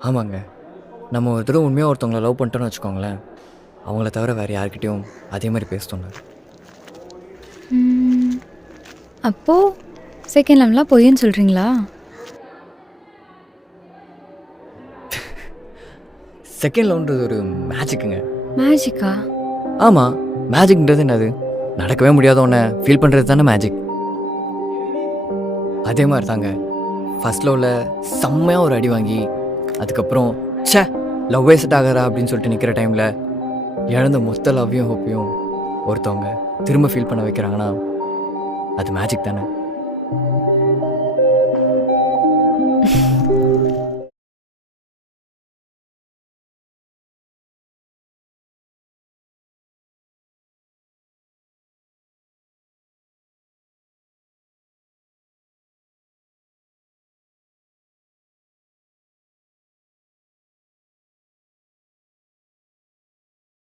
ஆமாங்க. நம்ம ஒரு தடவ உண்மையா ஒருத்தவங்கள லவ் பண்ணிட்டோம்னு வச்சுக்கோங்களேன், அவங்கள தவிர வேறு யார்கிட்டயும் அதே மாரி பேச தோணாது. ம். அப்போ செகண்ட் லவ்லாம் பொய்ன்னு சொல்றீங்களா? செகண்ட் லவ்ன்றது ஒரு மேஜிக்குங்க. மேஜிக்கா? ஆமா. மேஜிக்ன்றது என்னது? நடக்கவே முடியாத ஒண்ண ஃபீல் பண்றது தானே மேஜிக். அதே மாரி தாங்க. ஃபர்ஸ்ட் லவ்ல செம்மையா ஒரு அடி வாங்கி, அதுக்கப்புறம் ச்சே! லவ்வே செட் ஆகாதுடா அப்படின்னு சொல்லிட்டு நிக்கிற டைம்ல, இழந்த மொத்த லவ்வையும், ஹோப்பையும் ஒருத்தவங்க திரும்ப ஃபீல் பண்ண வைக்கிறாங்கன்னா, அது மேஜிக் தானே.